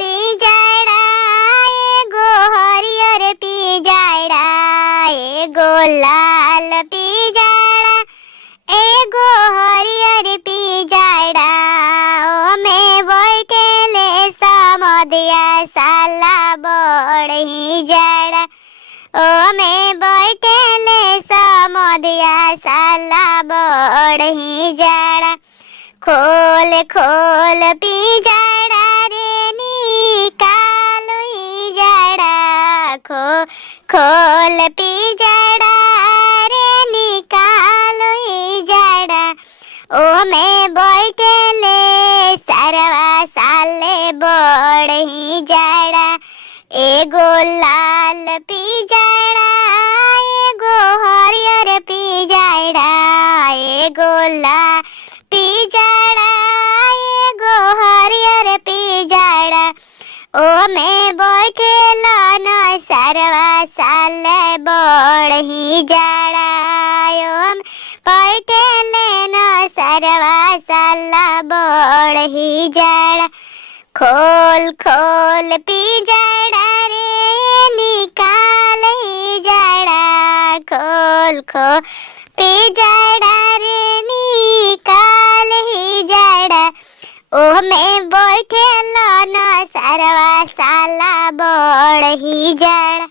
पिंजड़ा एगो हरियर पिंजड़ा एगो लाल पिंजड़ा एगो हरियर पिंजड़ा ओमे बैठेले समधिया साला बड़ही जड़ा ओमे बैठेले समधिया साला बड़ही जड़ा खोल खोल पिंजड़ा रे निकालो जड़ा खोल पिंजड़ा रे निकालो जड़ा ओमे बैठेले सरवा साले बड़ही जड़ा एगो लाल पिंजड़ा एगो हरियर पिंजड़ा एगो लाल पिंजड़ा एगो हरियर पिंजड़ा ओमे बैठेलन सरवा साले बड़ही जड़ा ओमे बैठेलन सरवा साला बड़ही जड़ा खोल खोल पिंजड़ा रे निकाल जड़ा खोल खोल पिंजड़ा रे निकाल जड़ा ओमे बैठेलन सरवा साला बड़ही जड़ा।